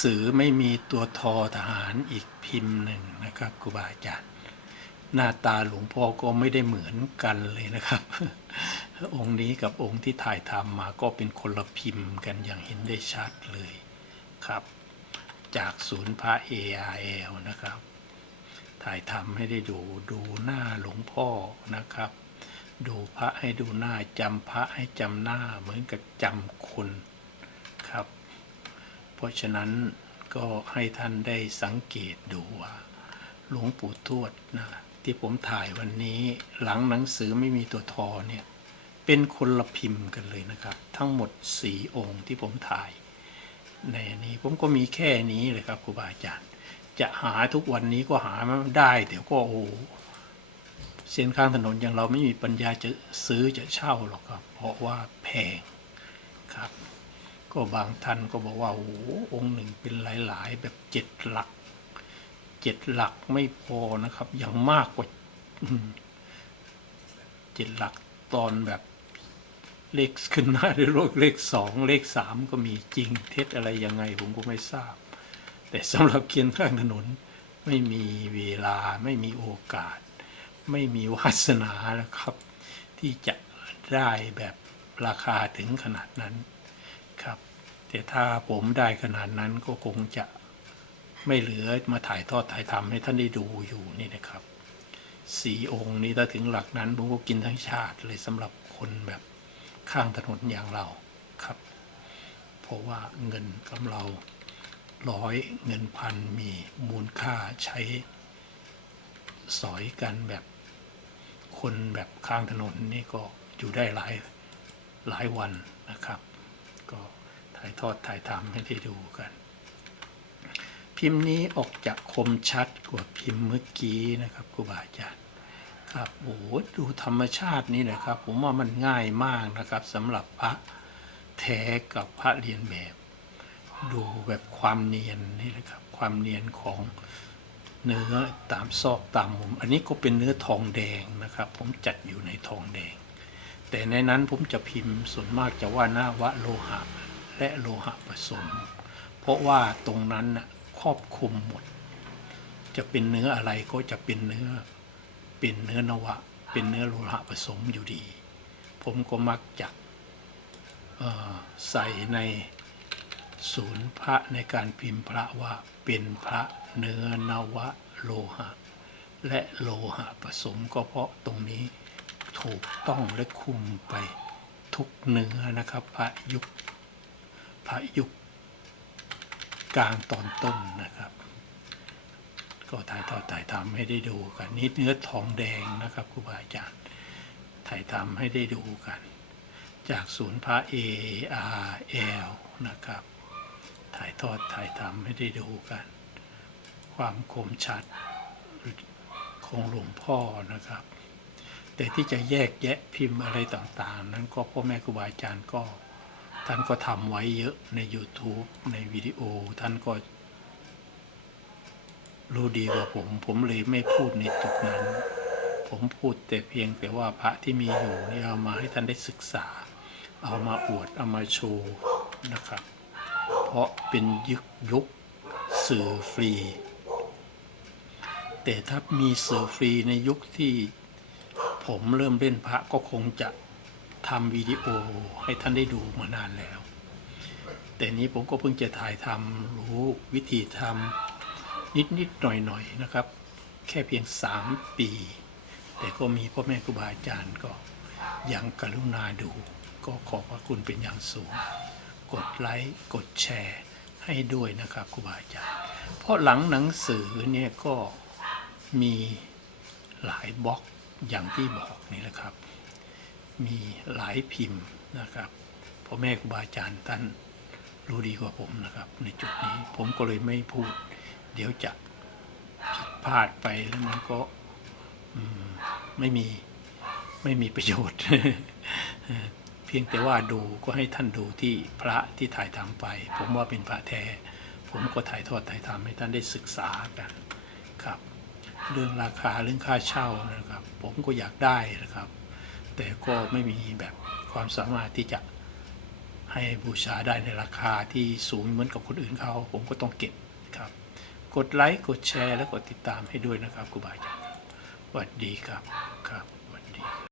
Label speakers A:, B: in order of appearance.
A: สือไม่มีตัวทอทหารอีกพิมพ์หนึ่งนะครับครูบาอาจารย์ หน้าตาหลวงพ่อก็ไม่ได้เหมือนกันเลยนะครับ องค์นี้กับองค์ที่ถ่ายทำมาก็เป็นคนละพิมพ์กันอย่างเห็นได้ชัดเลยครับ จากศูนย์พระ ARL นะครับ ถ่ายทำให้ได้ดูดูหน้าหลวงพ่อนะครับ ดูพระให้ดูหน้าจำพระให้จำหน้าเหมือนกับจำคน ราะฉะนั้นก็ให้ท่านได้สังเกตดูว่าหลวงปู่ทวดนะที่ผมถ่ายวันนี้หลังหนังสือไม่มีตัวทอเนี่ยเป็นคนละพิมพ์กันเลยนะครับ ทั้งหมดสีองค์ที่ผมถ่าย ในนี้ผมก็มีแค่นี้เลยครับครูบาอาจารย์ จะหาทุกวันนี้ก็หาไม่ได้เดี๋ยวก็โอ้เส้นข้างถนนอย่างเราไม่มีปัญญาจะซื้อจะเช่าหรอกครับ เพราะว่าแพงครับ ก็บางท่านก็บอกว่าโอ้โหองค์หนึ่งเป็นหลาย ๆ แบบเจ็ดหลักเจ็ดหลักไม่พอนะครับ อย่างมากกว่าเจ็ดหลักตอนแบบเลขขึ้นหน้าด้วยโรคเลขสองเลขสามก็มีจริงเท็จอะไรยังไงผมก็ไม่ทราบ แต่สำหรับเคียนข้างถนน ไม่มีเวลาไม่มีโอกาส ไม่มีวาสนานะครับ ที่จะได้แบบราคาถึงขนาดนั้น ครับ แต่ถ้าผมได้ขนาดนั้นก็คงจะไม่เหลือมาถ่ายทอดถ่ายทำให้ท่านได้ดูอยู่นี่นะครับสีองค์นี้ถ้าถึงหลักนั้นผมก็กินทั้งชาติเลยสำหรับคนแบบข้างถนนอย่างเราครับ เพราะว่าเงินกำเราร้อยเงินพันมีมูลค่าใช้สอยกันแบบคนแบบข้างถนนนี่ก็อยู่ได้หลายหลายวันนะครับ ก็ถ่ายทอดถ่ายทำให้ได้ดูกัน พิมพ์นี้ออกจากคมชัดกว่าพิมพ์เมื่อกี้นะครับครูบาอาจารย์ครับโอ้โหดูธรรมชาตินี่นะครับ ผมว่ามันง่ายมากนะครับสำหรับพระแท้กับพระเรียนแบบ ดูแบบความเนียนนี่นะครับ ความเนียนของเนื้อตามซอกตามมุม อันนี้ก็เป็นเนื้อทองแดงนะครับ ผมจัดอยู่ในทองแดง แต่ในนั้นผมจะพิมพ์ส่วนมากจะว่าหน้าวะโลหะ และโลหะผสม เพราะว่าตรงนั้นน่ะครอบคลุมหมด จะเป็นเนื้ออะไรก็จะเป็นเนื้อ เป็นเนื้อนวะ เป็นเนื้อโลหะผสมอยู่ดี ผมก็มักจะใส่ในศูนย์พระในการพิมพ์พระว่าเป็นพระเนื้อนวะโลหะ และโลหะผสมก็เพราะตรงนี้ ถูกต้องและคุมไปทุกเนื้อนะครับพระยุคพระยุคกลางตอนต้นนะครับ ก็ถ่ายทอดถ่ายทำให้ได้ดูกันนี่เนื้อทองแดงนะครับครูบาอาจารย์ถ่ายทำให้ได้ดูกัน จากศูนย์พระ A R L นะครับ ถ่ายทอดถ่ายทำให้ได้ดูกัน ความคมชัดของหลวงพ่อนะครับ แต่ที่จะแยกแยะพิมพ์อะไรต่างๆ นั้นก็พ่อแม่ครูบาอาจารย์ก็ ท่านก็ทำไว้เยอะใน YouTube ในวิดีโอท่านก็ รู้ดีกว่าผม ผมเลยไม่พูดในจุดนั้น ผมพูดแต่เพียงแต่ว่าพระที่มีอยู่นี่เอามาให้ท่านได้ศึกษา เอามาอวดเอามาโชว์นะครับ เพราะเป็นยุคยุคสื่อฟรี แต่ถ้ามีสื่อฟรีในยุคที่ ผมเริ่มเล่นพระก็คงจะทำวิดีโอให้ท่านได้ดูมานานแล้ว แต่นี้ผมก็เพิ่งจะถ่ายทำรู้วิธีทำนิดๆหน่อยๆนะครับ แค่เพียง 3 ปี แต่ก็มีพ่อแม่ครูบาอาจารย์ก็ยังกรุณาดู ก็ขอบพระคุณเป็นอย่างสูง กดไลค์กดแชร์ให้ด้วยนะครับครูบาอาจารย์ เพราะหลังหนังสือเนี่ยก็มีหลายบล็อก อย่างที่บอกนี่แหละครับ มีหลายพิมพ์นะครับพ่อแม่ครูบาอาจารย์ท่านรู้ดีกว่าผมนะครับ ในจุดนี้ผมก็เลยไม่พูด เดี๋ยวจะผิดพลาดไปแล้วมันก็ไม่มีไม่มีประโยชน์ เพียงแต่ว่าดูก็ให้ท่านดูที่พระที่ถ่ายทำไป ผมว่าเป็นพระแท้ ผมก็ถ่ายทอดถ่ายทำให้ท่านได้ศึกษากัน เรื่องราคาเรื่องค่าเช่านะครับ ผมก็อยากได้นะครับ แต่ก็ไม่มีแบบความสามารถที่จะให้บูชาได้ในราคาที่สูงเหมือนกับคนอื่นเขา ผมก็ต้องเก็บครับ กดไลค์กดแชร์และกดติดตามให้ด้วยนะครับครูบาอาจารย์สวัสดีครับครับ